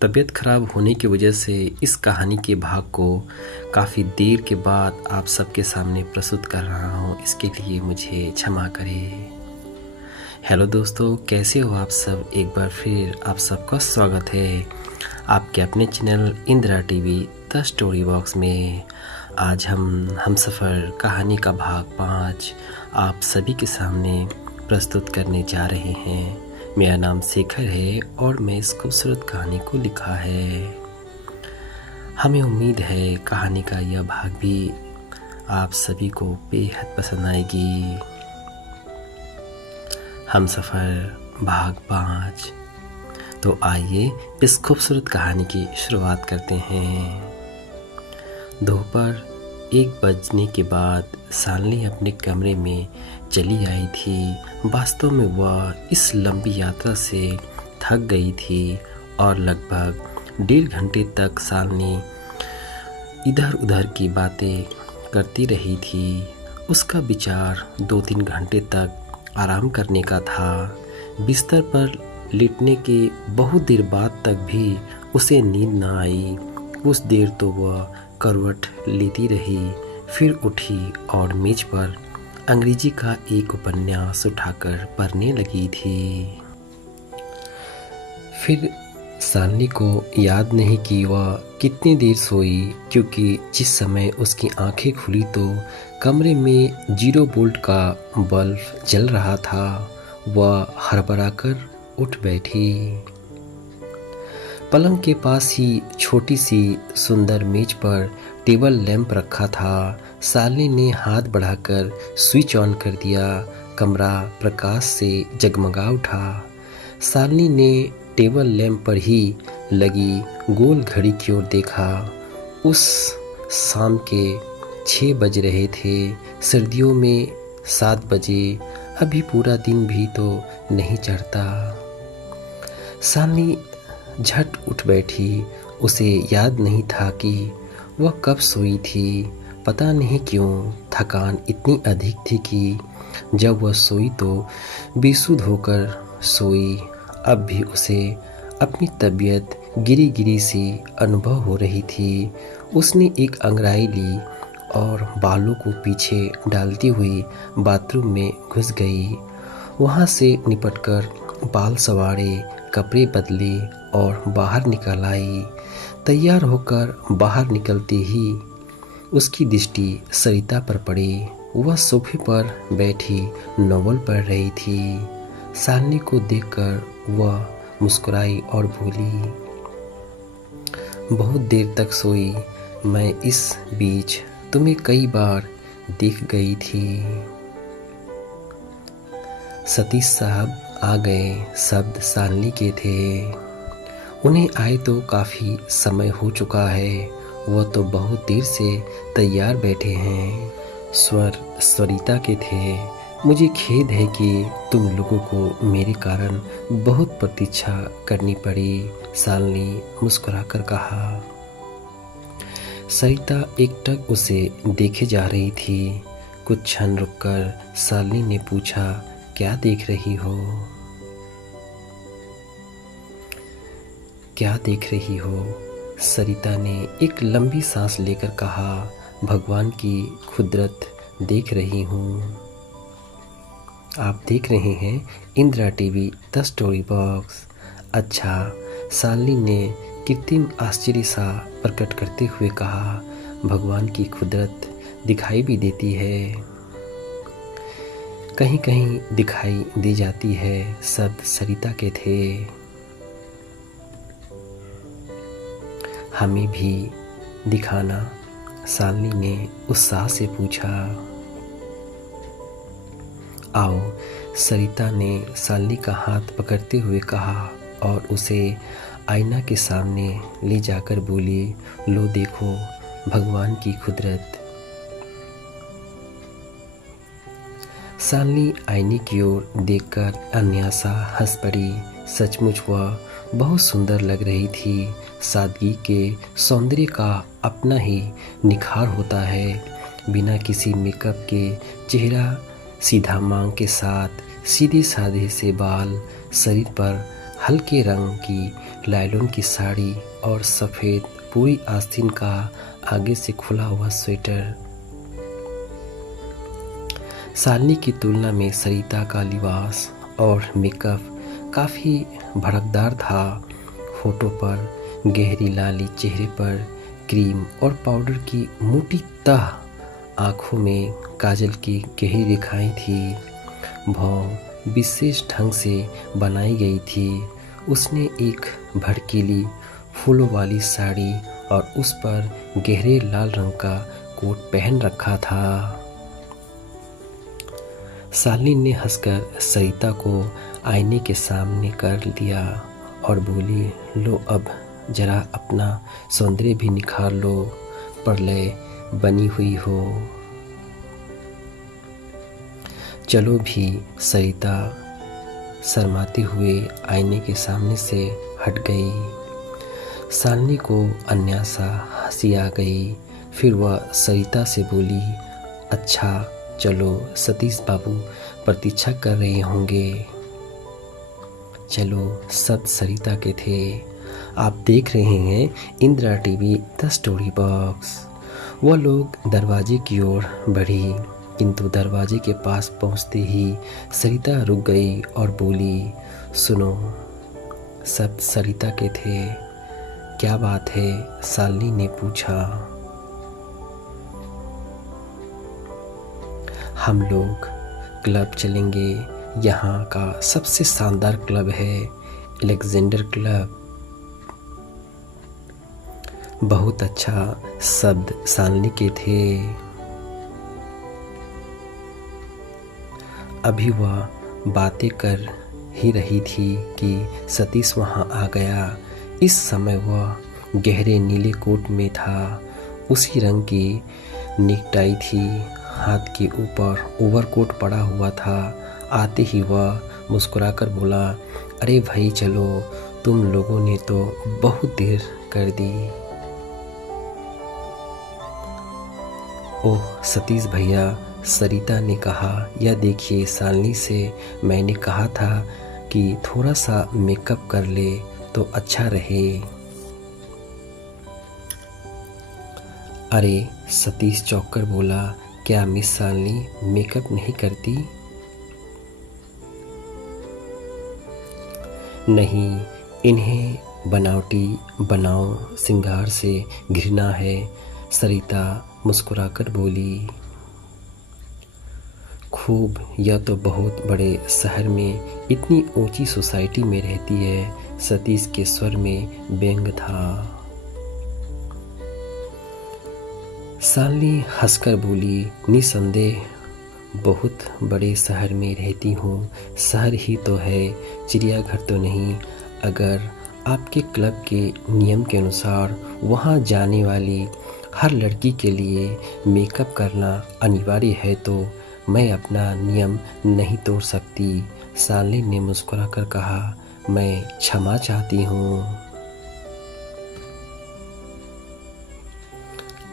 तबीयत ख़राब होने की वजह से इस कहानी के भाग को काफ़ी देर के बाद आप सबके सामने प्रस्तुत कर रहा हूँ। इसके लिए मुझे क्षमा करें। हेलो दोस्तों, कैसे हो आप सब। एक बार फिर आप सबका स्वागत है आपके अपने channel Indira TV the story box में। आज हम सफ़र कहानी का भाग 5 आप सभी के सामने प्रस्तुत करने जा रहे हैं। मेरा नाम शेखर है और मैं इस खूबसूरत कहानी को लिखा है। हमें उम्मीद है कहानी का यह भाग भी आप सभी को बेहद पसंद आएगी। हम सफ़र भाग 5। तो आइए इस खूबसूरत कहानी की शुरुआत करते हैं। दोपहर 1 बजने के बाद शालिनी अपने कमरे में चली आई थी। वास्तव में वह इस लंबी यात्रा से थक गई थी और लगभग 1.5 घंटे तक शालिनी इधर उधर की बातें करती रही थी। उसका विचार 2-3 घंटे तक आराम करने का था। बिस्तर पर लेटने के बहुत देर बाद तक भी उसे नींद न आई। कुछ देर तो वह करवट लेती रही, फिर उठी और मेज पर अंग्रेजी का एक उपन्यास उठाकर पढ़ने लगी थी। फिर शालिनी को याद नहीं कि वह कितनी देर सोई, क्योंकि जिस समय उसकी आंखें खुली तो कमरे में 0 वोल्ट का बल्ब जल रहा था। वह हड़बड़ाकर उठ बैठी। पलंग के पास ही छोटी सी सुंदर मेज पर टेबल लैंप रखा था। शालिनी ने हाथ बढ़ाकर स्विच ऑन कर दिया। कमरा प्रकाश से जगमगा उठा। शालिनी ने टेबल लैंप पर ही लगी गोल घड़ी की ओर देखा। उस शाम के 6 बज रहे थे। सर्दियों में 7 बजे। अभी पूरा दिन भी तो नहीं चढ़ता। शालिनी झट उठ बैठी। उसे याद नहीं था कि वह कब सोई थी। पता नहीं क्यों थकान इतनी अधिक थी कि जब वह सोई तो बेसुध होकर सोई। अब भी उसे अपनी तबीयत गिरी गिरी सी अनुभव हो रही थी। उसने एक अंगड़ाई ली और बालों को पीछे डालती हुई बाथरूम में घुस गई। वहाँ से निपटकर बाल संवारे, कपड़े बदले और बाहर निकल आई। तैयार होकर बाहर निकलते ही उसकी दृष्टि सरिता पर पड़ी। वह सोफे पर बैठी नॉवल पढ़ रही थी। शालिनी को देखकर वह मुस्कुराई और बोली, बहुत देर तक सोई। मैं इस बीच तुम्हें कई बार देख गई थी। सतीश साहब आ गए। शब्द शालिनी के थे। उन्हें आए तो काफ़ी समय हो चुका है। वह तो बहुत देर से तैयार बैठे हैं। स्वर सरिता के थे। मुझे खेद है कि तुम लोगों को मेरे कारण बहुत प्रतीक्षा करनी पड़ी, शालिनी मुस्कुराकर कहा। सरिता एकटक उसे देखे जा रही थी। कुछ क्षण रुककर शालिनी ने पूछा, क्या देख रही हो? क्या देख रही हो? सरिता ने एक लंबी सांस लेकर कहा, भगवान की कुदरत देख रही हूँ। आप देख रहे हैं Indira TV the story box. अच्छा, शालिनी ने कृत्रिम आश्चर्य सा प्रकट करते हुए कहा, भगवान की कुदरत दिखाई भी देती है, कहीं कहीं दिखाई दी जाती है। शब्द सरिता के थे। हमें भी दिखाना, शालिनी ने उत्साह से पूछा। आओ, सरिता ने शालिनी का हाथ पकड़ते हुए कहा और उसे आईना के सामने ले जाकर बोली, लो देखो भगवान की कुदरत। शालिनी आईने की ओर देखकर अन्यासा हंस पड़ी। सचमुच वह बहुत सुंदर लग रही थी। सादगी के सौंदर्य का अपना ही निखार होता है। बिना किसी मेकअप के चेहरा सीधा मांग के साथ, सीधे साधे से बाल, शरीर पर हल्के रंग की लाइलॉन की साड़ी और सफ़ेद पूरी आस्तीन का आगे से खुला हुआ स्वेटर। शालिनी की तुलना में सरिता का लिबास और मेकअप काफ़ी भड़कदार था। फोटो पर गहरी लाली, चेहरे पर क्रीम और पाउडर की मोटी तह, आँखों में काजल की गहरी रेखाएं थी। भौं विशेष ढंग से बनाई गई थी। उसने एक भड़कीली फूलों वाली साड़ी और उस पर गहरे लाल रंग का कोट पहन रखा था। शालिनी ने हंसकर सरिता को आईने के सामने कर लिया और बोली, लो अब जरा अपना सौंदर्य भी निखार लो, प्रलय बनी हुई हो। चलो भी। सरिता शर्माते हुए आईने के सामने से हट गई। शालिनी को अन्यासा हंसी आ गई। फिर वह सरिता से बोली, अच्छा चलो, सतीश बाबू प्रतीक्षा कर रहे होंगे। चलो शब्द सरिता के थे। आप देख रहे हैं Indira TV the story box. वह लोग दरवाजे की ओर बढ़ी, किंतु दरवाजे के पास पहुंचते ही सरिता रुक गई और बोली, सुनो। शब्द सरिता के थे। क्या बात है? शालिनी ने पूछा। हम लोग क्लब चलेंगे। यहाँ का सबसे शानदार क्लब है अलेक्जेंडर क्लब। बहुत अच्छा शब्द शालिनी के थे। अभी वह बातें कर ही रही थी कि सतीश वहाँ आ गया। इस समय वह गहरे नीले कोट में था। उसी रंग की नेकटाई थी। हाथ के ऊपर ओवरकोट पड़ा हुआ था। आते ही वह मुस्कुराकर बोला, अरे भाई चलो, तुम लोगों ने तो बहुत देर कर दी। ओह सतीश भैया, सरिता ने कहा, यह देखिए शालिनी से मैंने कहा था कि थोड़ा सा मेकअप कर ले तो अच्छा रहे। अरे सतीश चौंक कर बोला, क्या मिस शालिनी मेकअप नहीं करती? नहीं, इन्हें बनावटी बनाव श्रृंगार से घृणा है। सरिता मुस्कुराकर बोली, खूब, यह तो बहुत बड़े शहर में इतनी ऊंची सोसाइटी में रहती है। सतीश के स्वर में व्यंग था। शालिनी हंसकर बोली, निसंदेह बहुत बड़े शहर में रहती हूँ। शहर ही तो है, चिड़ियाघर तो नहीं। अगर आपके क्लब के नियम के अनुसार वहाँ जाने वाली हर लड़की के लिए मेकअप करना अनिवार्य है तो मैं अपना नियम नहीं तोड़ सकती। शालिनी ने मुस्कुराकर कहा, मैं क्षमा चाहती हूँ।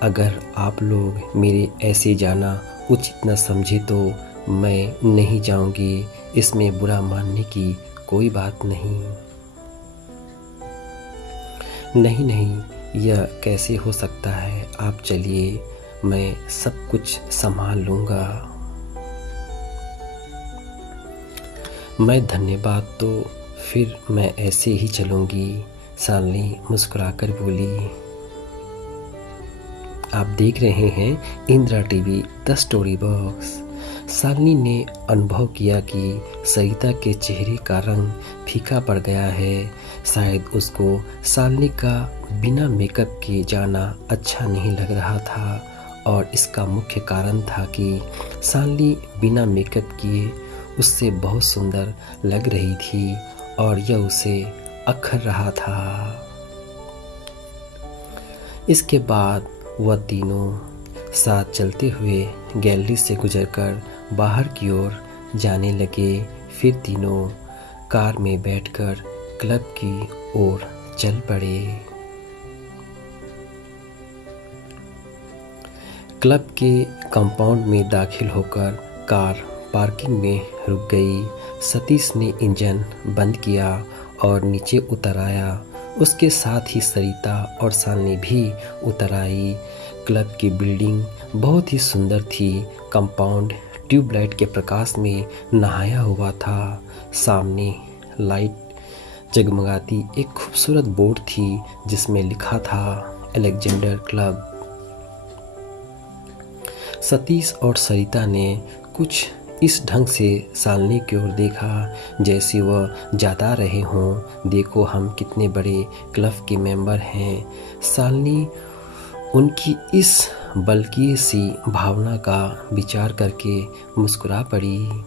अगर आप लोग मेरे ऐसे जाना उचित न समझे तो मैं नहीं जाऊंगी। इसमें बुरा मानने की कोई बात नहीं। नहीं नहीं, यह कैसे हो सकता है? आप चलिए, मैं सब कुछ संभाल लूँगा। मैं धन्यवाद, तो फिर मैं ऐसे ही चलूँगी। शालिनी मुस्कुराकर बोली। आप देख रहे हैं Indira TV the story box. Shalini ने अनुभव किया कि सरिता के चेहरे का रंग फीका पड़ गया है। शायद उसको शालिनी का बिना मेकअप किए जाना अच्छा नहीं लग रहा था और इसका मुख्य कारण था कि शालिनी बिना मेकअप किए उससे बहुत सुंदर लग रही थी और यह उसे अखर रहा था। इसके बाद वह तीनों साथ चलते हुए गैलरी से गुजरकर बाहर की ओर जाने लगे। फिर तीनों कार में बैठकर क्लब की ओर चल पड़े। क्लब के कंपाउंड में दाखिल होकर कार पार्किंग में रुक गई। सतीश ने इंजन बंद किया और नीचे उतर आया। उसके साथ ही सरिता और शालिनी भी उतर आई। क्लब की बिल्डिंग बहुत ही सुंदर थी। कंपाउंड ट्यूबलाइट के प्रकाश में नहाया हुआ था। सामने लाइट जगमगाती एक खूबसूरत बोर्ड थी जिसमें लिखा था अलेक्जेंडर क्लब। सतीश और सरिता ने कुछ इस ढंग से शालिनी की ओर देखा जैसे वह जता रहे हों, देखो हम कितने बड़े क्लब के मेंबर हैं। शालिनी उनकी इस बल्कि सी भावना का विचार करके मुस्कुरा पड़ी।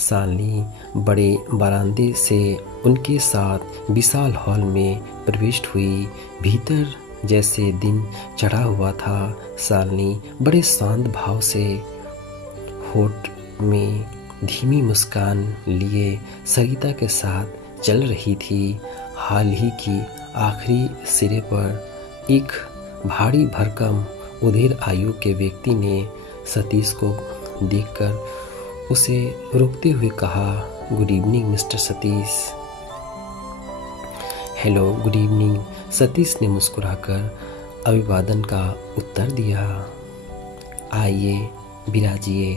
शालिनी बड़े बरामदे से उनके साथ विशाल हॉल में प्रवेश हुई। भीतर जैसे दिन चढ़ा हुआ था। शालिनी बड़े शांत भाव से होठ में धीमी मुस्कान लिए सरिता के साथ चल रही थी। हाल ही की आखिरी सिरे पर एक भारी भरकम उधेड़ आयु के व्यक्ति ने सतीश को देखकर उसे रोकते हुए कहा, good evening mister Satish. Hello, good evening. Satish ने मुस्कुराकर अभिवादन का उत्तर दिया। आइए विराजिए।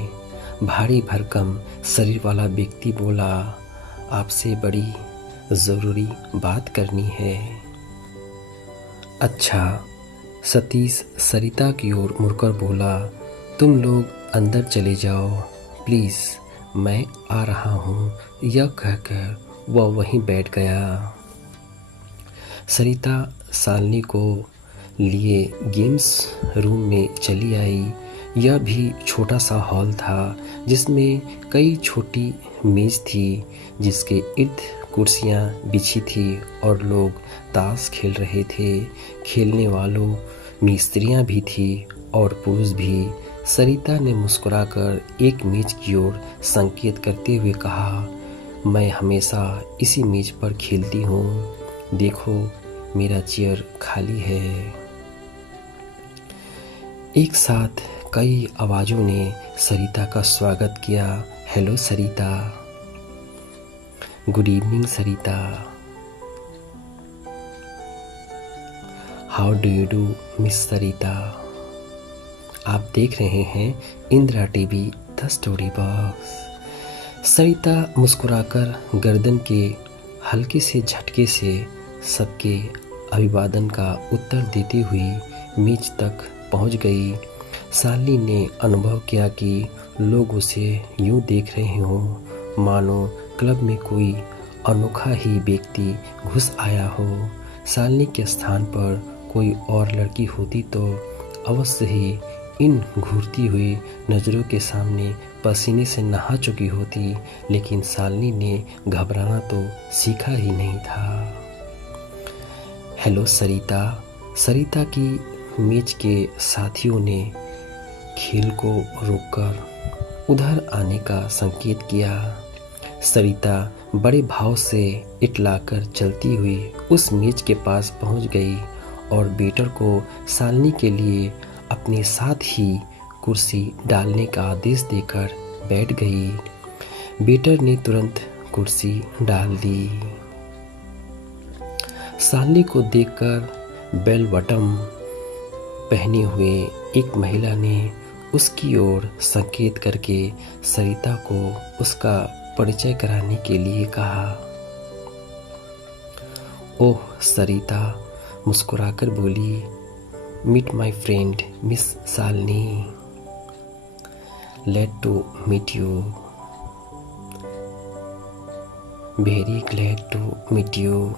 भारी भरकम शरीर वाला व्यक्ति बोला, आपसे बड़ी ज़रूरी बात करनी है। अच्छा। सतीश सरिता की ओर मुड़कर बोला, तुम लोग अंदर चले जाओ प्लीज़, मैं आ रहा हूँ। यह कहकर वह वहीं बैठ गया। सरिता शालिनी को लिए गेम्स रूम में चली आई। यह भी छोटा सा हॉल था जिसमें कई छोटी मेज थी जिसके इर्द कुर्सियाँ बिछी थी और लोग ताश खेल रहे थे। खेलने वालों में स्त्रियाँ भी थी और पुरुष भी। सरिता ने मुस्कुराकर एक मेज की ओर संकेत करते हुए कहा, मैं हमेशा इसी मेज पर खेलती हूँ, देखो मेरा चेयर खाली है। एक साथ कई आवाज़ों ने सरिता का स्वागत किया। Hello Sarita. Good evening Sarita. How do you do miss Sarita. आप देख रहे हैं Indira TV the story box. Sarita मुस्कुराकर गर्दन के हल्के से झटके से सबके अभिवादन का उत्तर देती हुई मेज तक पहुंच गई। शालिनी ने अनुभव किया कि लोग उसे यूं देख रहे हों मानो क्लब में कोई अनोखा ही व्यक्ति घुस आया हो। शालिनी के स्थान पर कोई और लड़की होती तो अवश्य ही इन घूरती हुई नज़रों के सामने पसीने से नहा चुकी होती, लेकिन शालिनी ने घबराना तो सीखा ही नहीं था। हेलो सरिता। सरिता की मेज के साथियों ने खेल को रोककर उधर आने का संकेत किया। सरिता बड़े भाव से इटलाकर चलती हुई उस मेज के पास पहुंच गई और वेटर को शालिनी के लिए अपने साथ ही कुर्सी डालने का आदेश देकर बैठ गई। वेटर ने तुरंत कुर्सी डाल दी। शालिनी को देखकर बेल बटम पहने हुए एक महिला ने उसकी ओर संकेत करके सरिता को उसका परिचय कराने के लिए कहा। ओह सरिता मुस्कुराकर बोली, meet my friend miss Shalini, late to meet you, very glad to meet you.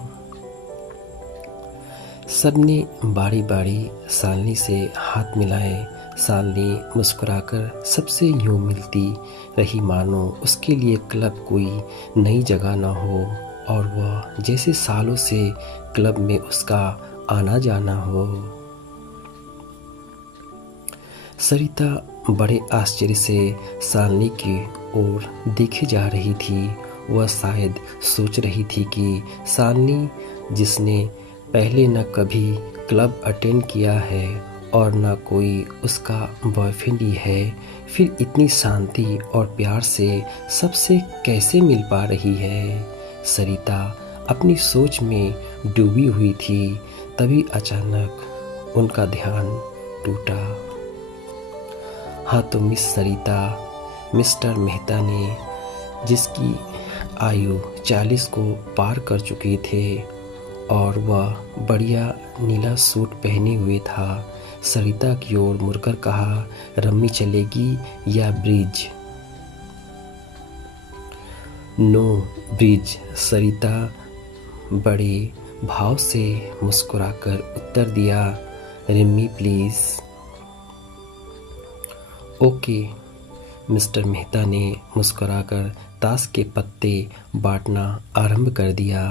सबने बारी बारी शालिनी से हाथ मिलाए। शालिनी मुस्कुराकर सबसे यूं मिलती रही मानो उसके लिए क्लब कोई नई जगह न हो और वह जैसे सालों से क्लब में उसका आना जाना हो। सरिता बड़े आश्चर्य से शालिनी की ओर देखे जा रही थी। वह शायद सोच रही थी कि शालिनी जिसने पहले न कभी क्लब अटेंड किया है और ना कोई उसका बॉयफ्रेंड ही है, फिर इतनी शांति और प्यार से सबसे कैसे मिल पा रही है। सरिता अपनी सोच में डूबी हुई थी, तभी अचानक उनका ध्यान टूटा। हाँ तो मिस सरिता, मिस्टर मेहता ने, जिसकी आयु 40 को पार कर चुके थे और वह बढ़िया नीला सूट पहने हुए था, सरिता की ओर मुड़कर कहा, रम्मी चलेगी या ब्रिज? नो ब्रिज, सरिता बड़े भाव से मुस्कुराकर उत्तर दिया, rummy please. Okay, mister Mehta ने मुस्कुराकर ताश के पत्ते बांटना आरंभ कर दिया।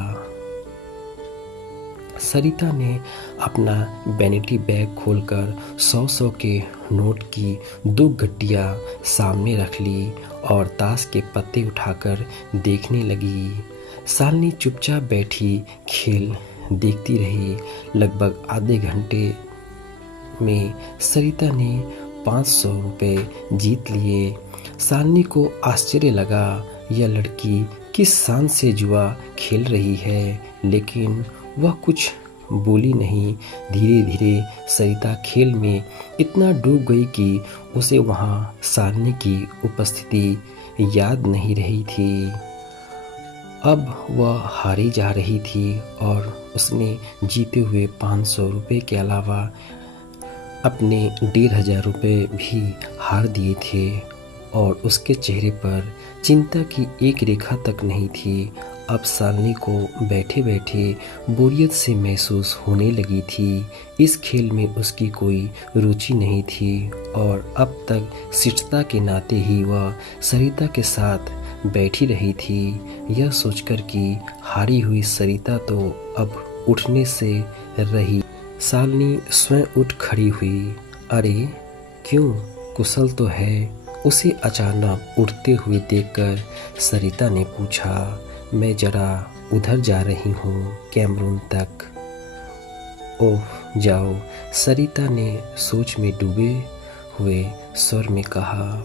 सरिता ने अपना वैनिटी बैग खोलकर 100 के नोट की 2 गड्डियाँ सामने रख ली और ताश के पत्ते उठाकर देखने लगी। शालिनी चुपचाप बैठी खेल देखती रही। लगभग आधे घंटे में सरिता ने 500 रुपये जीत लिए। शालिनी को आश्चर्य लगा, यह लड़की किस शान से जुआ खेल रही है, लेकिन वह कुछ बोली नहीं। धीरे धीरे सरिता खेल में इतना डूब गई कि उसे वहाँ शालिनी की उपस्थिति याद नहीं रही थी। अब वह हारी जा रही थी और उसने जीते हुए 500 रुपये के अलावा अपने 1500 रुपये भी हार दिए थे और उसके चेहरे पर चिंता की एक रेखा तक नहीं थी। अब शालिनी को बैठे बैठे बोरियत से महसूस होने लगी थी। इस खेल में उसकी कोई रुचि नहीं थी और अब तक शिष्टता के नाते ही वह सरिता के साथ बैठी रही थी। यह सोचकर कि हारी हुई सरिता तो अब उठने से रही। शालिनी स्वयं उठ खड़ी हुई। अरे क्यों, कुशल तो है? उसे अचानक उठते हुए देखकर सरिता ने पूछा। मैं जरा उधर जा रही हूँ, कैमरून तक। ओह जाओ, सरिता ने सोच में डूबे हुए स्वर में कहा।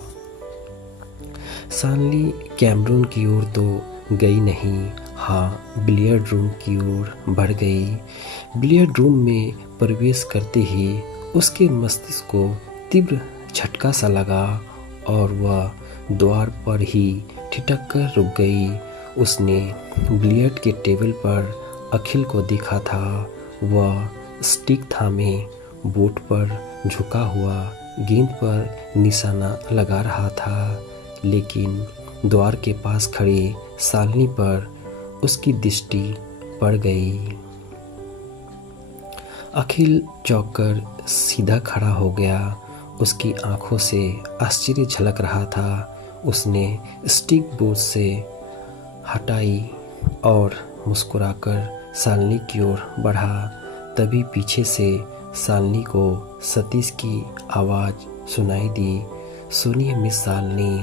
शालिनी कैमरून की ओर तो गई नहीं, हाँ बिलियर्ड रूम की ओर बढ़ गई। बिलियर्ड रूम में प्रवेश करते ही उसके मस्तिष्क को तीव्र झटका सा लगा और वह द्वार पर ही ठिठक कर रुक गई। उसने बिलियर्ड के टेबल पर अखिल को देखा था। वह स्टिक थामे बोर्ड पर झुका हुआ गेंद पर निशाना लगा रहा था, लेकिन द्वार के पास खड़ी शालिनी पर उसकी दृष्टि पड़ गई। अखिल चौंककर सीधा खड़ा हो गया। उसकी आंखों से आश्चर्य झलक रहा था। उसने स्टिक बोर्ड से हटाई और मुस्कुराकर शालिनी की ओर बढ़ा। तभी पीछे से शालिनी को सतीश की आवाज़ सुनाई दी। सुनिए मिस शालिनी।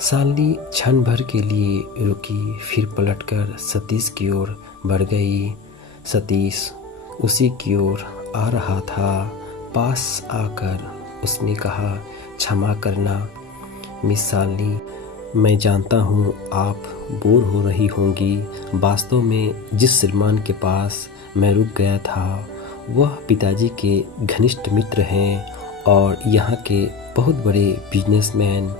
शालिनी क्षण भर के लिए रुकी, फिर पलटकर सतीश की ओर बढ़ गई। सतीश उसी की ओर आ रहा था। पास आकर उसने कहा, क्षमा करना मिस शालिनी, मैं जानता हूँ आप बोर हो रही होंगी। वास्तव में जिस श्रीमान के पास मैं रुक गया था वह पिताजी के घनिष्ठ मित्र हैं और यहाँ के बहुत बड़े बिजनेसमैन।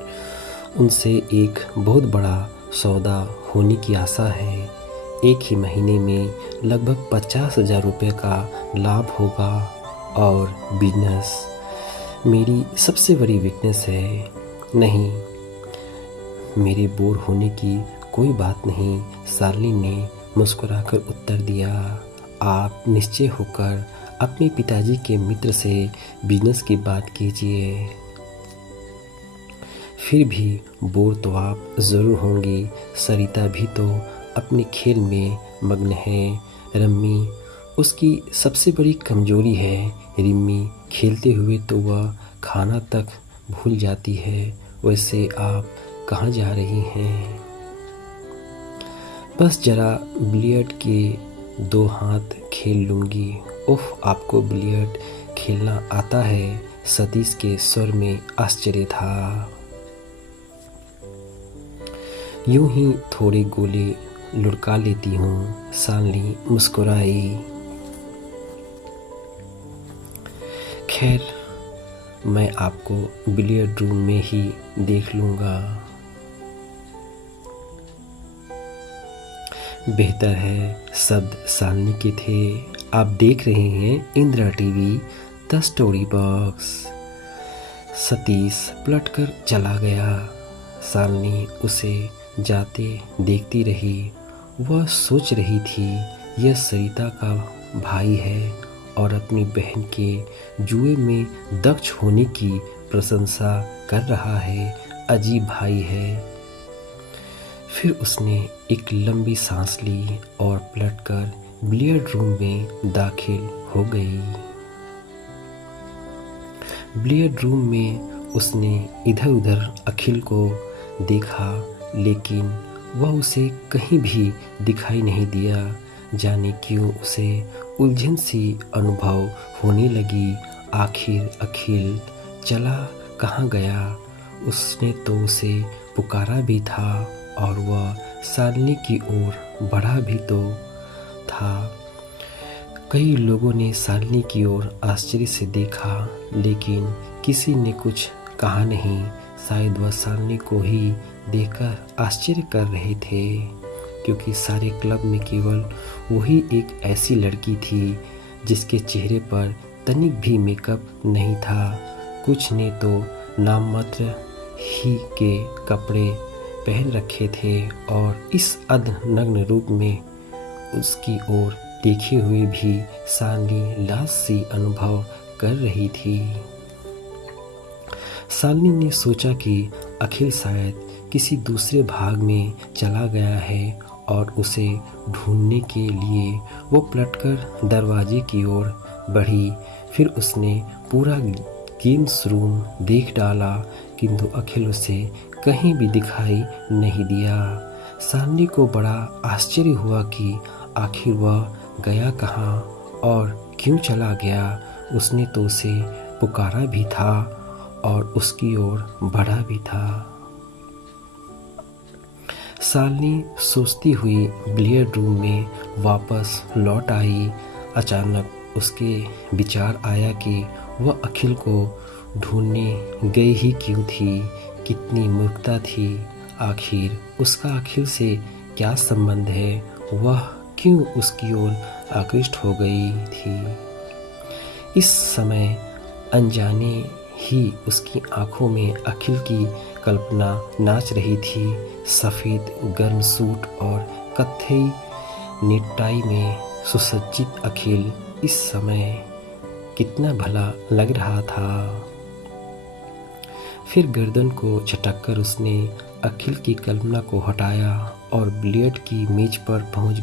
उनसे एक बहुत बड़ा सौदा होने की आशा है। एक ही महीने में लगभग 50,000 रुपये का लाभ होगा और बिजनेस मेरी सबसे बड़ी वीकनेस है। नहीं, मेरे बोर होने की कोई बात नहीं, शालिनी ने मुस्कुराकर उत्तर दिया। आप निश्चय होकर अपने पिताजी के मित्र से बिजनेस की बात कीजिए। फिर भी बोर तो आप ज़रूर होंगी। सरिता भी तो अपने खेल में मग्न है। रम्मी उसकी सबसे बड़ी कमजोरी है। रिम्मी खेलते हुए तो वह खाना तक भूल जाती है। वैसे आप कहाँ जा रही हैं? बस जरा बिलियर्ड के 2 हाथ खेल लूँगी ओह, आपको बिलियर्ड खेलना आता है? सतीश के स्वर में आश्चर्य था। यूं ही थोड़े गोले लुढ़का लेती हूँ, शालिनी मुस्कुराई। खैर, मैं आपको बिलियर्ड रूम में ही देख लूँगा। बेहतर है। शब्द शालिनी के थे। आप देख रहे हैं Indira TV the story box. Satish पलटकर चला गया। शालिनी उसे जाते देखती रही। वह सोच रही थी, यह सरिता का भाई है और अपनी बहन के जुए में दक्ष होने की प्रशंसा कर रहा है। अजीब भाई है। फिर उसने एक लंबी सांस ली और पलटकर बिलियर्ड रूम में दाखिल हो गई। बिलियर्ड रूम में उसने इधर उधर अखिल को देखा, लेकिन वह उसे कहीं भी दिखाई नहीं दिया। जाने क्यों उसे उलझन सी अनुभव होने लगी। आखिर अखिल चला कहाँ गया? उसने तो उसे पुकारा भी था और वह शालिनी की ओर बढ़ा भी तो था। कई लोगों ने शालिनी की ओर आश्चर्य से देखा, लेकिन किसी ने कुछ कहा नहीं। शायद वह शालिनी को ही देखकर आश्चर्य कर रहे थे, क्योंकि सारे क्लब में केवल वही एक ऐसी लड़की थी जिसके चेहरे पर तनिक भी मेकअप नहीं था। कुछ ने तो नाममात्र ही के कपड़े पहन रखे थे और इस अर्धनग्न रूप में उसकी ओर देखे हुए भी शालिनी लाज सी अनुभव कर रही थी। शालिनी ने सोचा कि अखिल शायद किसी दूसरे भाग में चला गया है और उसे ढूंढने के लिए वो पलटकर दरवाजे की ओर बढ़ी। फिर उसने पूरा गेम्स रूम देख डाला, किंतु अखिल उसे कहीं भी दिखाई नहीं दिया। शालिनी को बड़ा आश्चर्य हुआ कि आखिर वह गया कहाँ और क्यों चला गया। उसने तो उसे पुकारा भी था और उसकी ओर बढ़ा भी था। शालिनी सोचती हुई बिलियर्ड रूम में वापस लौट आई। अचानक उसके विचार आया कि वह अखिल को ढूंढने गई ही क्यों थी। कितनी मूर्खता थी। आखिर उसका अखिल से क्या संबंध है? वह क्यों उसकी ओर आकृष्ट हो गई थी? इस समय अनजाने ही उसकी आंखों में अखिल की कल्पना नाच रही थी। सफ़ेद गर्म सूट और कत्थई नेकटाई में सुसज्जित अखिल इस समय कितना भला लग रहा था। फिर गर्दन को झटककर उसने अखिल की कल्पना को हटाया और बिलियर्ड की मेज पर पहुंच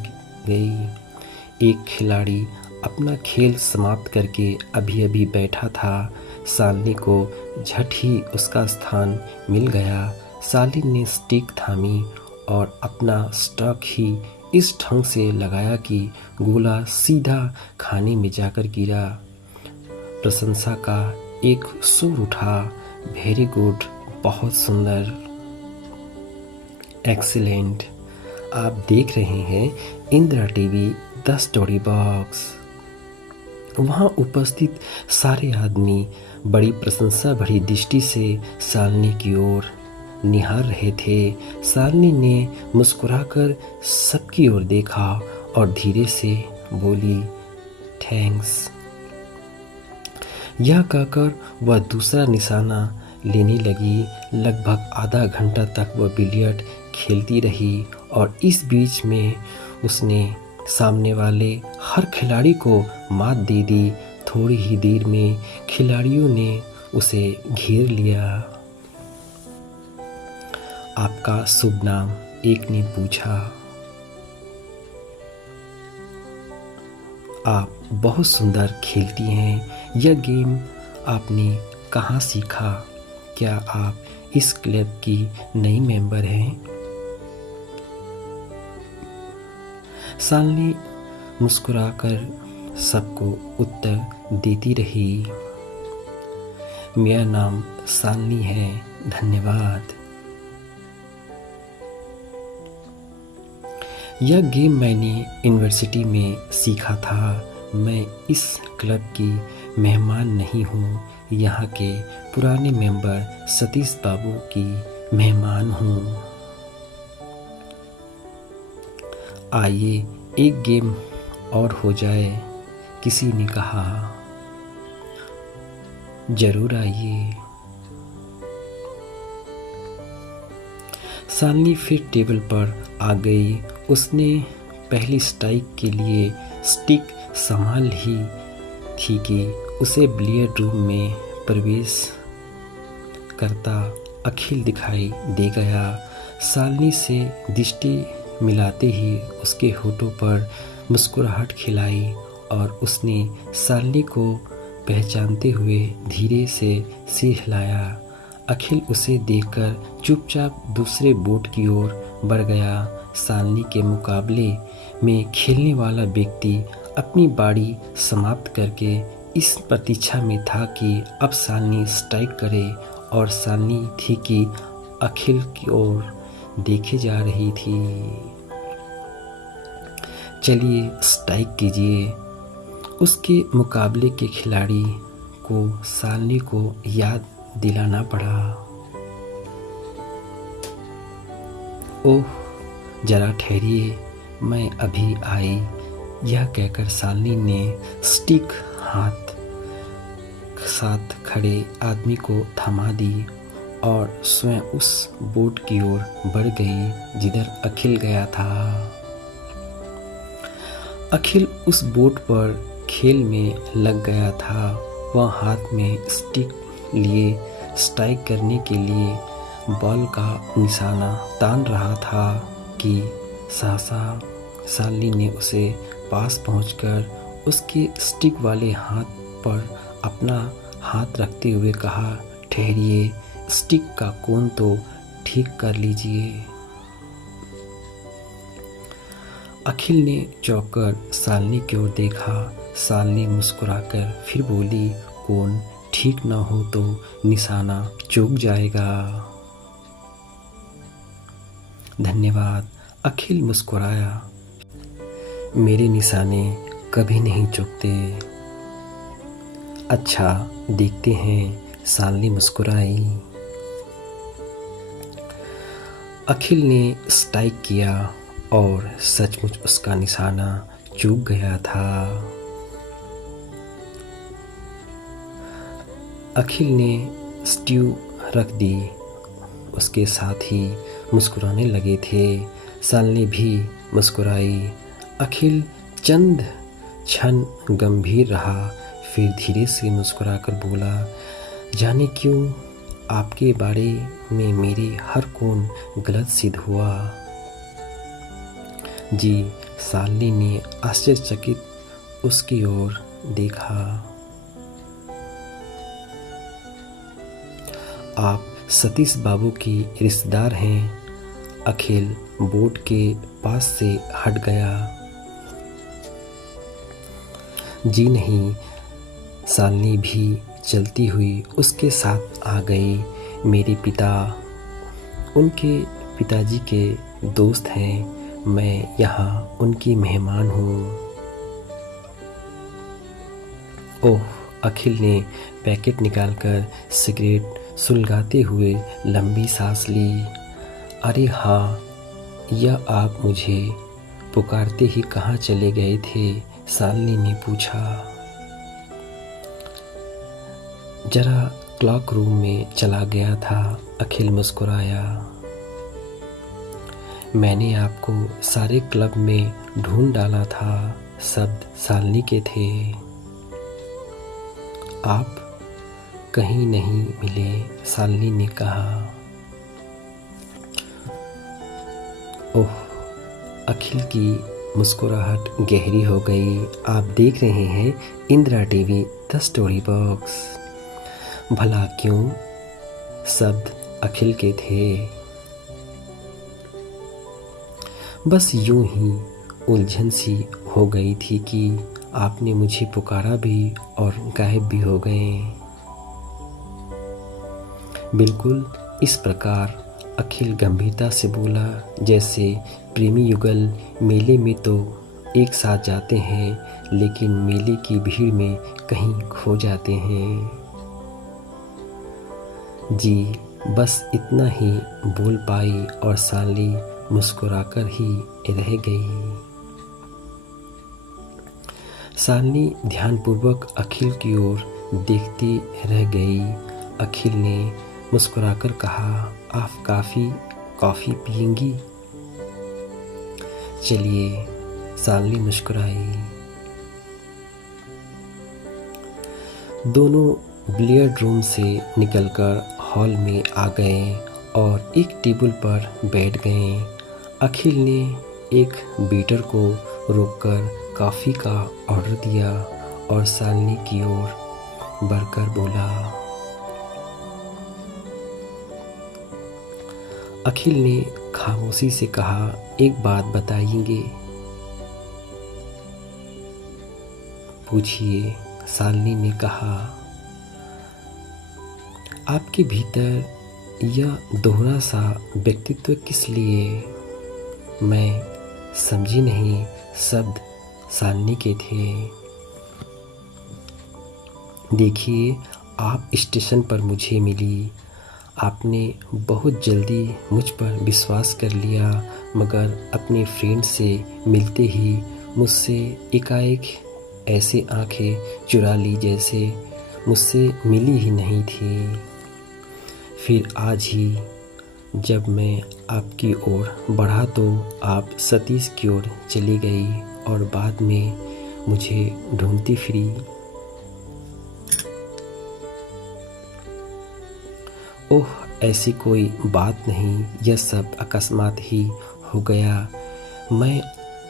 गई। एक खिलाड़ी अपना खेल समाप्त करके अभी अभी बैठा था। शालिनी को झट ही उसका स्थान मिल गया। शालिनी ने स्टिक थामी और अपना स्ट्रोक ही इस ढंग से लगाया कि गोला सीधा खाने में जाकर गिरा। प्रशंसा का एक सुर उठा। वेरी गुड, बहुत सुंदर, एक्सीलेंट। आप देख रहे हैं Indira TV the story box. वहाँ उपस्थित सारे आदमी बड़ी प्रशंसा भरी दृष्टि से शालिनी की ओर निहार रहे थे। शालिनी ने मुस्कुराकर सबकी ओर देखा और धीरे से बोली, थैंक्स। यह कहकर वह दूसरा निशाना लेने लगी। लगभग आधा घंटा तक वह बिलियर्ड खेलती रही और इस बीच में उसने सामने वाले हर खिलाड़ी को मात दे दी। थोड़ी ही देर में खिलाड़ियों ने उसे घेर लिया। आपका शुभ नाम? एक ने पूछा। आप बहुत सुंदर खेलती हैं। यह गेम आपने कहाँ सीखा? क्या आप इस क्लब की नई मेंबर हैं? शालिनी मुस्कुराकर सबको उत्तर देती रही, मेरा नाम सालनी है, धन्यवाद। यह गेम मैंने यूनिवर्सिटी में सीखा था। मैं इस क्लब की मेहमान नहीं हूँ, यहाँ के पुराने मेंबर सतीश बाबू की मेहमान हूँ। आइए एक गेम और हो जाए, किसी ने कहा। जरूर आइए। सालनी फिर टेबल पर आ गई। उसने पहली स्ट्राइक के लिए स्टिक संभाल ही थी कि उसे बिलियर्ड रूम में प्रवेश करता अखिल दिखाई दे गया। सालनी से दृष्टि मिलाते ही उसके होठों पर मुस्कुराहट खिलाई और उसने सालनी को पहचानते हुए धीरे से सिर हिलाया। अखिल उसे देखकर चुपचाप दूसरे बोर्ड की ओर बढ़ गया। सालनी के मुकाबले में खेलने वाला व्यक्ति अपनी बारी समाप्त करके इस प्रतीक्षा में था कि अब सालनी स्ट्राइक करे, और सालनी थी कि अखिल की ओर देखे जा रही थी। चलिए स्ट्राइक कीजिए। उसके मुकाबले के खिलाड़ी को सालनी को याद दिलाना पड़ा। ओह जरा ठहरिए, मैं अभी आई। यह कहकर सालनी ने स्टिक हाथ साथ खड़े आदमी को थमा दी और स्वयं उस बोट की ओर बढ़ गई जिधर अखिल गया था। अखिल उस बोट पर खेल में लग गया था। वह हाथ में स्टिक लिए स्ट्राइक करने के लिए बॉल का निशाना तान रहा था कि सहसा सालनी ने उसे पास पहुंचकर उसके स्टिक वाले हाथ पर अपना हाथ रखते हुए कहा, ठहरिए, स्टिक का कोण तो ठीक कर लीजिए। अखिल ने चौंककर सालनी की ओर देखा। सालनी मुस्कुराकर फिर बोली, कोण ठीक न हो तो निशाना चूक जाएगा। धन्यवाद। अखिल मुस्कुराया। मेरे निशाने कभी नहीं चूकते। अच्छा देखते हैं, सालनी मुस्कुराई। अखिल ने स्ट्राइक किया और सचमुच उसका निशाना चूक गया था। अखिल ने स्ट्यू रख दी। उसके साथ ही मुस्कुराने लगे थे। सालनी भी मुस्कुराई। अखिल चंद क्षण गंभीर रहा, फिर धीरे से मुस्कुराकर बोला, जाने क्यों आपके बारे में मेरी हर कोण गलत सिद्ध हुआ। जी, सालनी ने आश्चर्यचकित उसकी ओर देखा। आप सतीश बाबू की रिश्तेदार हैं। अखिल बोट के पास से हट गया। जी नहीं। सालनी भी चलती हुई उसके साथ आ गई। मेरे पिता उनके पिताजी के दोस्त हैं। मैं यहाँ उनकी मेहमान हूँ। ओह, अखिल ने पैकेट निकालकर सिगरेट सुलगाते हुए लंबी सांस ली। अरे हाँ, यह आप मुझे पुकारते ही कहाँ चले गए थे? सालनी ने पूछा। जरा क्लॉक रूम में चला गया था। अखिल मुस्कुराया। मैंने आपको सारे क्लब में ढूंढ डाला था, शब्द सालनी के थे। आप कहीं नहीं मिले, सालनी ने कहा। ओह, अखिल की मुस्कुराहट गहरी हो गई। आप देख रहे हैं Indira TV the story box. भला क्यों? शब्द अखिल के थे। बस यूं ही उलझन सी हो गई थी कि आपने मुझे पुकारा भी और गायब भी हो गए। बिल्कुल इस प्रकार अखिल गंभीरता से बोला जैसे प्रेमी युगल मेले में तो एक साथ जाते हैं लेकिन मेले की भीड़ में कहीं खो जाते हैं। जी बस इतना ही बोल पाई और साली मुस्कुराकर ही रह गई। साली ध्यानपूर्वक अखिल की ओर देखती रह गई। अखिल ने मुस्कुराकर कहा, आप कॉफ़ी पिएंगी? चलिए, साली मुस्कुराई। दोनों बिलियर्ड रूम से निकलकर हॉल में आ गए और एक टेबल पर बैठ गए। अखिल ने एक वेटर को रोककर कॉफ़ी का ऑर्डर दिया और सालनी की ओर बढ़कर बोला। अखिल ने खामोशी से कहा, एक बात बताएंगे? पूछिए, सालनी ने कहा। आपके भीतर यह दोहरा सा व्यक्तित्व किस लिए? मैं समझी नहीं। शब्द सालनी के थे। देखिए, आप स्टेशन पर मुझे मिली। आपने बहुत जल्दी मुझ पर विश्वास कर लिया, मगर अपने फ्रेंड से मिलते ही मुझसे एकाएक ऐसे आंखें चुरा ली जैसे मुझसे मिली ही नहीं थी। फिर आज ही जब मैं आपकी ओर बढ़ा तो आप सतीश की ओर चली गई और बाद में मुझे ढूंढती फिरी। ओह, ऐसी कोई बात नहीं, यह सब अकस्मात ही हो गया। मैं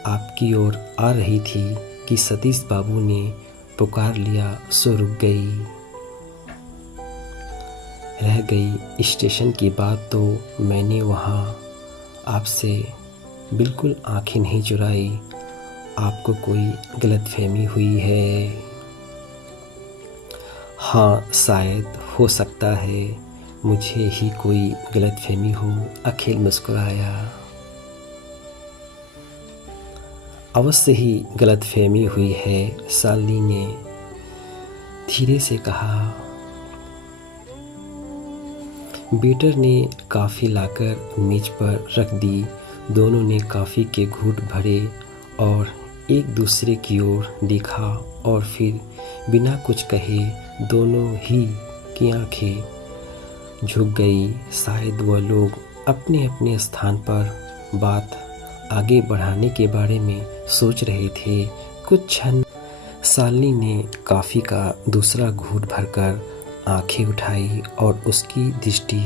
आपकी ओर आ रही थी कि सतीश बाबू ने पुकार लिया, सो रुक गई। रह गई स्टेशन की बात तो मैंने वहाँ आपसे बिल्कुल आंखें नहीं चुराई। आपको कोई गलतफहमी हुई है। हाँ, शायद हो सकता है मुझे ही कोई गलतफहमी हो। अखिल मुस्कुराया। अवश्य ही गलतफहमी हुई है, सालनी ने धीरे से कहा। वेटर ने कॉफ़ी लाकर मेज पर रख दी। दोनों ने कॉफ़ी के घूंट भरे और एक दूसरे की ओर देखा और फिर बिना कुछ कहे दोनों ही की आंखें झुक गई। शायद वह लोग अपने अपने स्थान पर बात आगे बढ़ाने के बारे में सोच रहे थे। कुछ क्षण सालनी ने कॉफ़ी का दूसरा घूंट भरकर आंखें उठाई और उसकी दृष्टि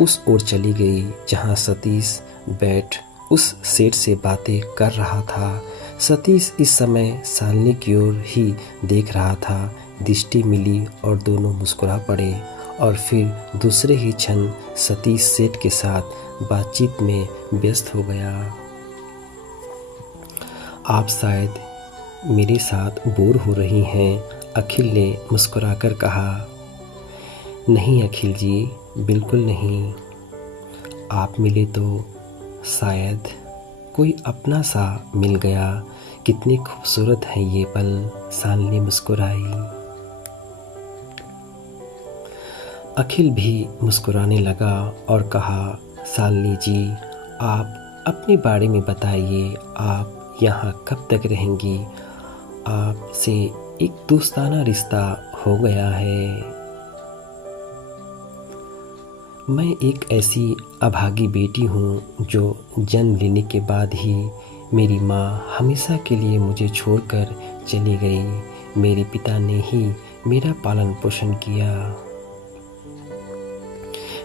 उस ओर चली गई जहां सतीश बैठ उस सेठ से बातें कर रहा था। सतीश इस समय सालनी की ओर ही देख रहा था। दृष्टि मिली और दोनों मुस्कुरा पड़े और फिर दूसरे ही क्षण सतीश सेठ के साथ बातचीत में व्यस्त हो गया। आप शायद मेरे साथ बोर हो रही हैं, अखिल ने मुस्कुराकर कहा। नहीं अखिल जी, बिल्कुल नहीं। आप मिले तो शायद कोई अपना सा मिल गया। कितनी खूबसूरत है ये पल, सालनी मुस्कुराई। अखिल भी मुस्कुराने लगा और कहा, सालनी जी, आप अपने बारे में बताइए। आप यहाँ कब तक रहेंगी? आपसे एक दोस्ताना रिश्ता हो गया है। मैं एक ऐसी अभागी बेटी हूँ जो जन्म लेने के बाद ही मेरी माँ हमेशा के लिए मुझे छोड़कर चली गई। मेरे पिता ने ही मेरा पालन पोषण किया।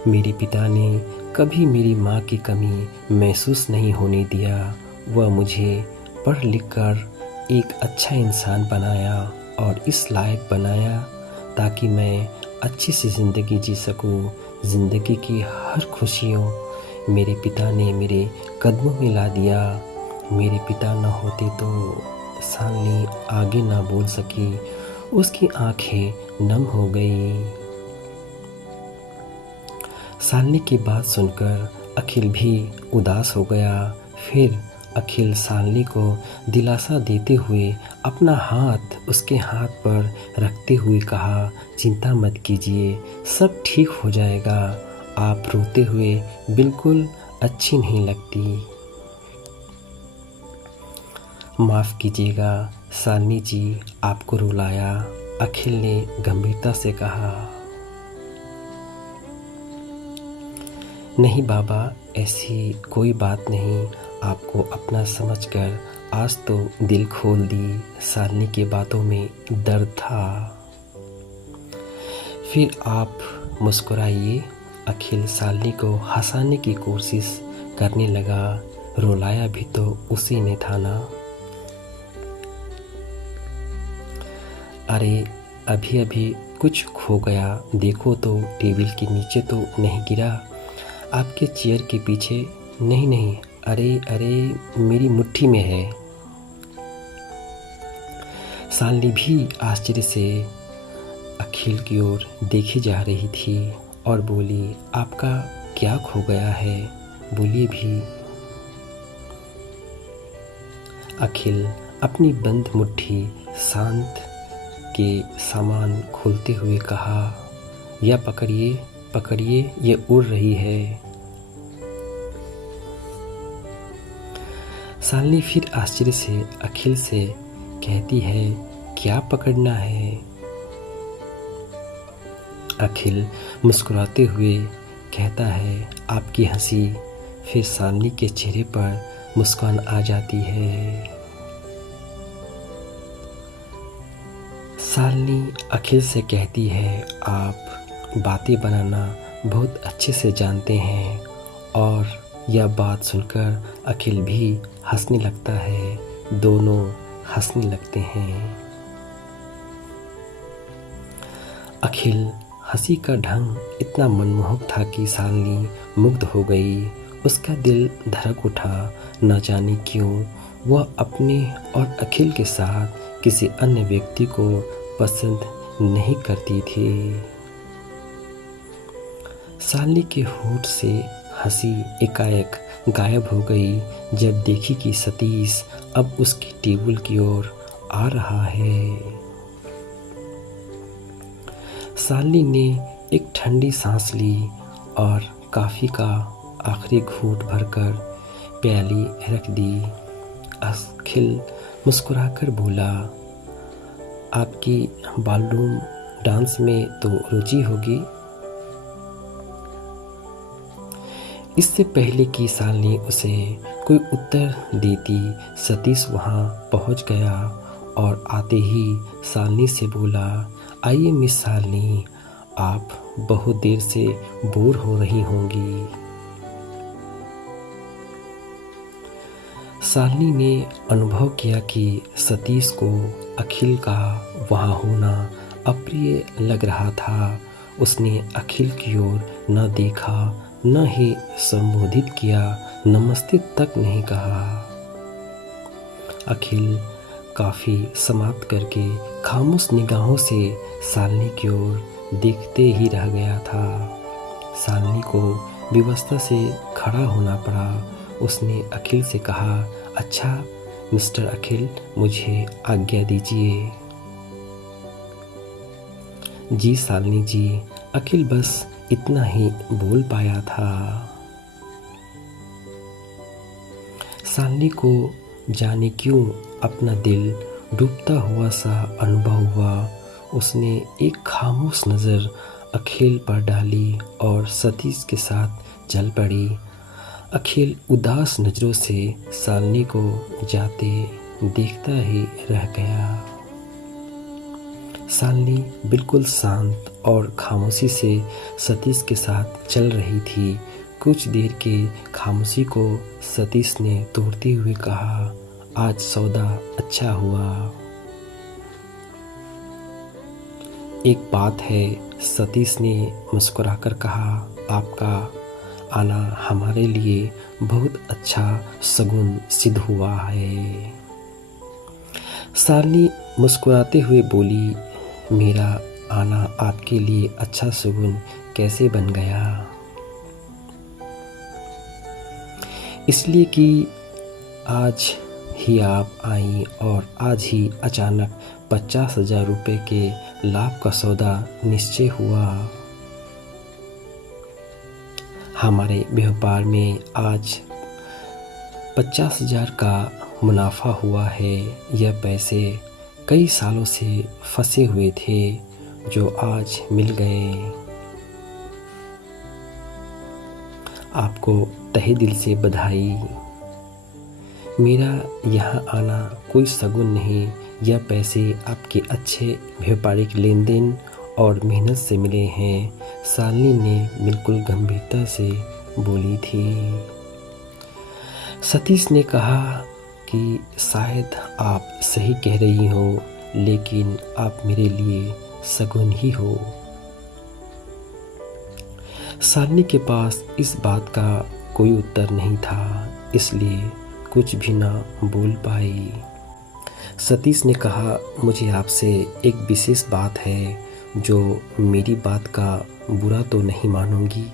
मेरे पिता ने कभी मेरी माँ की कमी महसूस नहीं होने दिया। वह मुझे पढ़ लिख कर एक अच्छा इंसान बनाया और इस लायक बनाया ताकि मैं अच्छी सी ज़िंदगी जी सकूं। ज़िंदगी की हर खुशियों मेरे पिता ने मेरे कदमों में ला दिया। मेरे पिता न होते तो सालनी आगे ना बोल सकी। उसकी आंखें नम हो गई। सालनी की बात सुनकर अखिल भी उदास हो गया। फिर अखिल सालनी को दिलासा देते हुए अपना हाथ उसके हाथ पर रखते हुए कहा, चिंता मत कीजिए, सब ठीक हो जाएगा। आप रोते हुए बिल्कुल अच्छी नहीं लगती। माफ़ कीजिएगा सालनी जी, आपको रुलाया, अखिल ने गंभीरता से कहा। नहीं बाबा, ऐसी कोई बात नहीं, आपको अपना समझकर आज तो दिल खोल दी। सालनी की बातों में दर्द था। फिर आप मुस्कुराइए। अखिल सालनी को हंसाने की कोशिश करने लगा। रुलाया भी तो उसी ने था ना। अरे अभी अभी कुछ खो गया, देखो तो टेबल के नीचे तो नहीं गिरा, आपके चेयर के पीछे? नहीं नहीं, अरे अरे मेरी मुट्ठी में है। सालनी भी आश्चर्य से अखिल की ओर देखी जा रही थी और बोली, आपका क्या खो गया है, बोलिए भी। अखिल अपनी बंद मुट्ठी शांत के सामान खोलते हुए कहा, या पकड़िए पकड़िए, ये उड़ रही है। सालनी फिर आश्चर्य से अखिल से कहती है, क्या पकड़ना है? अखिल मुस्कुराते हुए कहता है, आपकी हंसी। फिर सालनी के चेहरे पर मुस्कान आ जाती है। सालनी अखिल से कहती है, आप बातें बनाना बहुत अच्छे से जानते हैं। और यह बात सुनकर अखिल भी हंसने लगता है। दोनों हंसने लगते हैं। अखिल हंसी का ढंग इतना मनमोहक था कि सालनी मुग्ध हो गई। उसका दिल धड़क उठा। न जाने क्यों वह अपने और अखिल के साथ किसी अन्य व्यक्ति को पसंद नहीं करती थी। सालनी के होठ से हंसी एकाएक गायब हो गई जब देखी कि सतीश अब उसकी टेबल की ओर आ रहा है। सालनी ने एक ठंडी सांस ली और कॉफ़ी का आखिरी घूंट भरकर प्याली रख दी। अखिल मुस्कुराकर बोला, आपकी बॉलरूम डांस में तो रुचि होगी। इससे पहले कि सालनी उसे कोई उत्तर देती, सतीश वहां पहुंच गया और आते ही सालनी से बोला, आइए मिस सालनी, आप बहुत देर से बोर हो रही होंगी। सालनी ने अनुभव किया कि सतीश को अखिल का वहाँ होना अप्रिय लग रहा था। उसने अखिल की ओर न देखा, न ही संबोधित किया, नमस्ते तक नहीं कहा। अखिल काफ़ी समाप्त करके खामोश निगाहों से सालनी की ओर देखते ही रह गया था। सालनी को विवशता से खड़ा होना पड़ा। उसने अखिल से कहा, अच्छा मिस्टर अखिल, मुझे आज्ञा दीजिए। जी सालनी जी, अखिल बस इतना ही बोल पाया था। सालनी को जाने क्यों अपना दिल डूबता हुआ सा अनुभव हुआ। उसने एक खामोश नज़र अखिल पर डाली और सतीश के साथ चल पड़ी। अखिल उदास नज़रों से सालनी को जाते देखता ही रह गया। सालनी बिल्कुल शांत और खामोशी से सतीश के साथ चल रही थी। कुछ देर के खामोशी को सतीश ने तोड़ते हुए कहा, आज सौदा अच्छा हुआ। एक बात है, सतीश ने मुस्कुराकर कहा, आपका आना हमारे लिए बहुत अच्छा शगुन सिद्ध हुआ है। शालिनी मुस्कुराते हुए बोली, मेरा आना आपके लिए अच्छा शगुन कैसे बन गया? इसलिए कि आज ही आप आई और आज ही अचानक 50,000 रुपये के लाभ का सौदा निश्चय हुआ। हमारे व्यापार में आज 50,000 का मुनाफा हुआ है। यह पैसे कई सालों से फंसे हुए थे जो आज मिल गए। आपको तहे दिल से बधाई। मेरा यहाँ आना कोई शगुन नहीं, यह पैसे आपके अच्छे व्यापारिक लेन देन और मेहनत से मिले हैं, शालिनी ने बिल्कुल गंभीरता से बोली थी। सतीश ने कहा कि शायद आप सही कह रही हो, लेकिन आप मेरे लिए शगुन ही हो। शालिनी के पास इस बात का कोई उत्तर नहीं था, इसलिए कुछ भी ना बोल पाई। सतीश ने कहा, मुझे आपसे एक विशेष बात है जो मेरी बात का बुरा तो नहीं मानूंगी।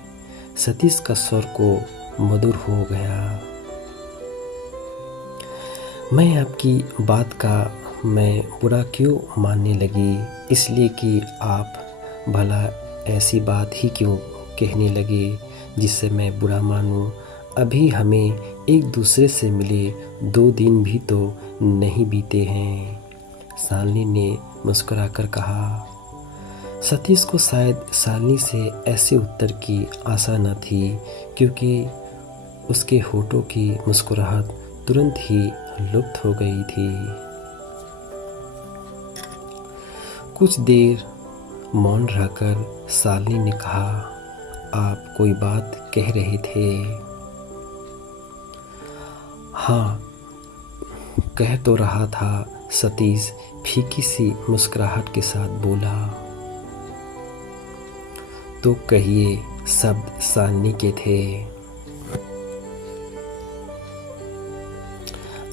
सतीश का स्वर को मधुर हो गया। मैं आपकी बात का मैं बुरा क्यों मानने लगी? इसलिए कि आप भला ऐसी बात ही क्यों कहने लगे जिससे मैं बुरा मानूं? अभी हमें एक दूसरे से मिले 2 दिन भी तो नहीं बीते हैं। शालिनी ने मुस्कुराकर कहा। सतीश को शायद शालिनी से ऐसे उत्तर की आशा न थी, क्योंकि उसके होठों की मुस्कुराहट तुरंत ही लुप्त हो गई थी। कुछ देर मौन रहकर शालिनी ने कहा, आप कोई बात कह रहे थे? हाँ, कह तो रहा था, सतीश फीकी सी मुस्कुराहट के साथ बोला। तो कहिए। शब्द शालिनी के थे।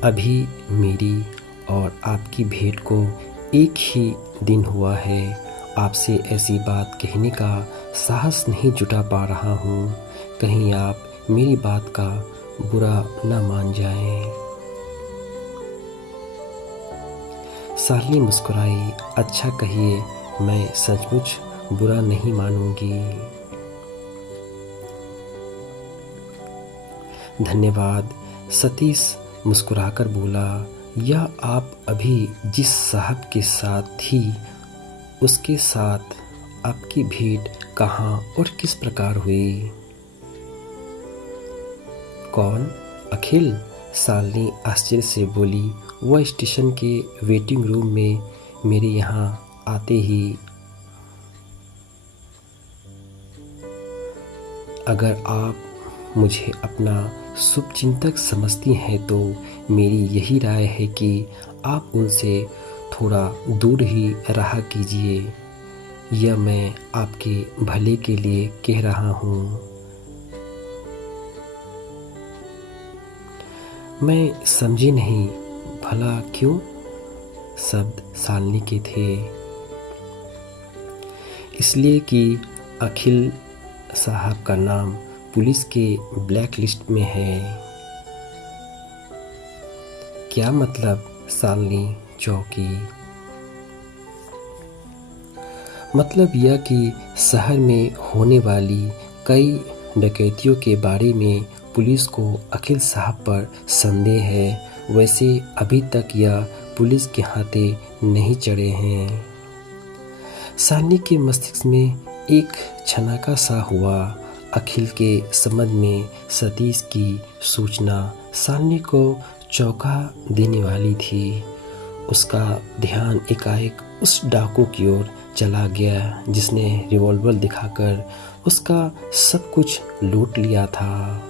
अभी मेरी और आपकी भेंट को एक ही दिन हुआ है। आपसे ऐसी बात कहने का साहस नहीं जुटा पा रहा हूँ, कहीं आप मेरी बात का बुरा न मान जाएं। शालिनी मुस्कुराई। अच्छा कहिए, मैं सचमुच बुरा नहीं मानूंगी। धन्यवाद। सतीश मुस्कुराकर बोला, यह आप अभी जिस साहब के साथ थी उसके साथ आपकी भेंट कहाँ और किस प्रकार हुई? कौन? अखिल? शालिनी आश्चर्य से बोली। वह स्टेशन के वेटिंग रूम में मेरे यहाँ आते ही। अगर आप मुझे अपना शुभचिंतक समझती हैं तो मेरी यही राय है कि आप उनसे थोड़ा दूर ही रहा कीजिए। यह मैं आपके भले के लिए कह रहा हूँ। मैं समझी नहीं, भला क्यों? शब्द शालिनी के थे। इसलिए कि अखिल साहब का नाम पुलिस के ब्लैक लिस्ट में है। क्या मतलब? शालिनी चौंकी। मतलब यह कि शहर में होने वाली कई डकैतियों के बारे में पुलिस को अखिल साहब पर संदेह है। वैसे अभी तक यह पुलिस के हाथे नहीं चढ़े हैं। शालिनी के मस्तिष्क में एक छनाका सा हुआ। अखिल के संबंध में सतीश की सूचना शालिनी को चौंका देने वाली थी। उसका ध्यान एकाएक उस डाकू की ओर चला गया जिसने रिवॉल्वर दिखाकर उसका सब कुछ लूट लिया था।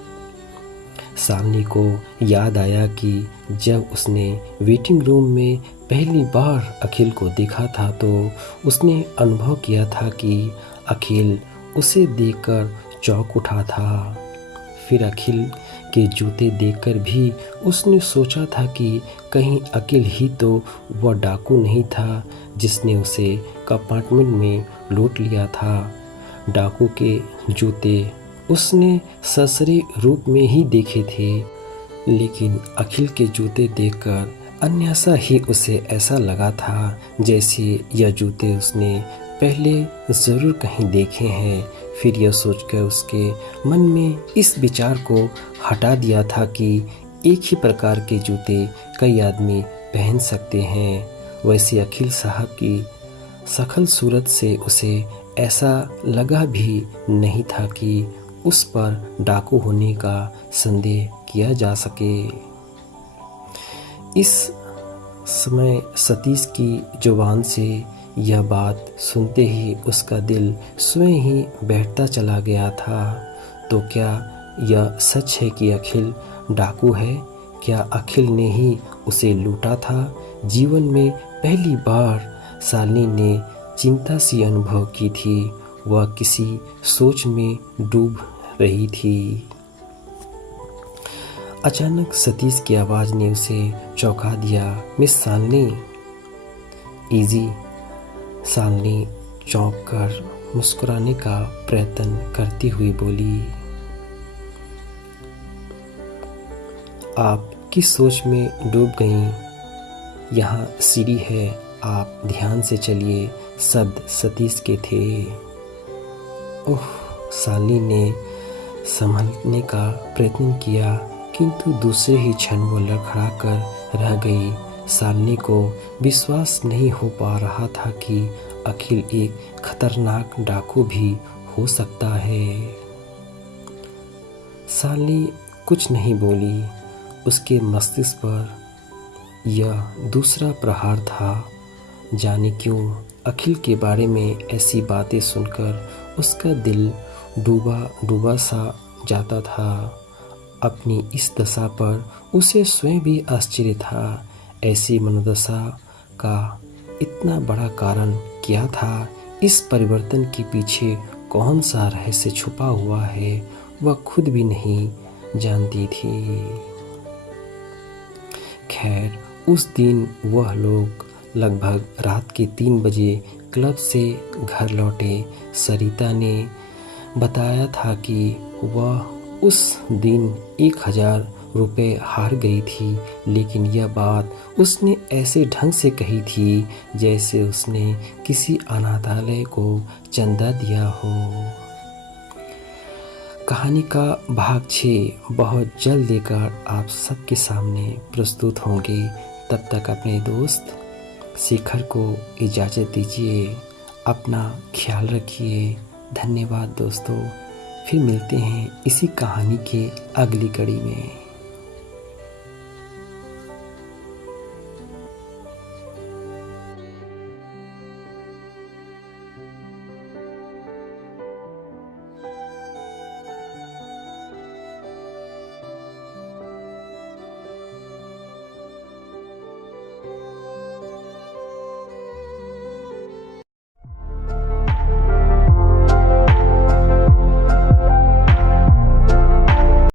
शालिनी को याद आया कि जब उसने वेटिंग रूम में पहली बार अखिल को देखा था तो उसने अनुभव किया था कि अखिल उसे देखकर चौंक उठा था। फिर अखिल के जूते देखकर भी उसने सोचा था कि कहीं अखिल ही तो वह डाकू नहीं था जिसने उसे कंपार्टमेंट में लूट लिया था। डाकू के जूते उसने ससुरे रूप में ही देखे थे, लेकिन अखिल के जूते देखकर अन्यथा ही उसे ऐसा लगा था जैसे यह जूते उसने पहले ज़रूर कहीं देखे हैं। फिर यह सोचकर उसके मन में इस विचार को हटा दिया था कि एक ही प्रकार के जूते कई आदमी पहन सकते हैं। वैसे अखिल साहब की शक्ल सूरत से उसे ऐसा लगा भी नहीं था कि उस पर डाकू होने का संदेह किया जा सके। इस समय सतीश की जुबान से यह बात सुनते ही उसका दिल स्वयं ही बैठता चला गया था। तो क्या यह सच है कि अखिल डाकू है? क्या अखिल ने ही उसे लूटा था? जीवन में पहली बार शालिनी ने चिंता सी अनुभव की थी। वह किसी सोच में डूब रही थी। अचानक सतीश की आवाज़ ने उसे चौंका दिया। मिस शालिनी। इजी। शालिनी चौंक कर मुस्कुराने का प्रयत्न करती हुई बोली, आप किस सोच में डूब गईं? यहाँ सीढ़ी है, आप ध्यान से चलिए। शब्द सतीश के थे। ओह! शालिनी ने संभलने का प्रयत्न किया, किंतु दूसरे ही क्षण वो लड़खड़ा कर रह गई। शालिनी को विश्वास नहीं हो पा रहा था कि अखिल एक खतरनाक डाकू भी हो सकता है। शालिनी कुछ नहीं बोली। उसके मस्तिष्क पर यह दूसरा प्रहार था। जाने क्यों अखिल के बारे में ऐसी बातें सुनकर उसका दिल डूबा सा जाता था। अपनी इस दशा पर उसे स्वयं भी आश्चर्य था। ऐसी मनोदशा का इतना बड़ा कारण क्या था? इस परिवर्तन के पीछे कौन सा रहस्य छुपा हुआ है, वह खुद भी नहीं जानती थी। खैर, उस दिन वह लोग लगभग रात के 3 बजे क्लब से घर लौटे। सरिता ने बताया था कि वह उस दिन 1000 रुपये हार गई थी, लेकिन यह बात उसने ऐसे ढंग से कही थी जैसे उसने किसी अनाथालय को चंदा दिया हो। कहानी का भाग 6 बहुत जल्द लेकर आप सबके सामने प्रस्तुत होंगे। तब तक अपने दोस्त शेखर को इजाज़त दीजिए। अपना ख्याल रखिए। धन्यवाद दोस्तों। फिर मिलते हैं इसी कहानी के अगली कड़ी में।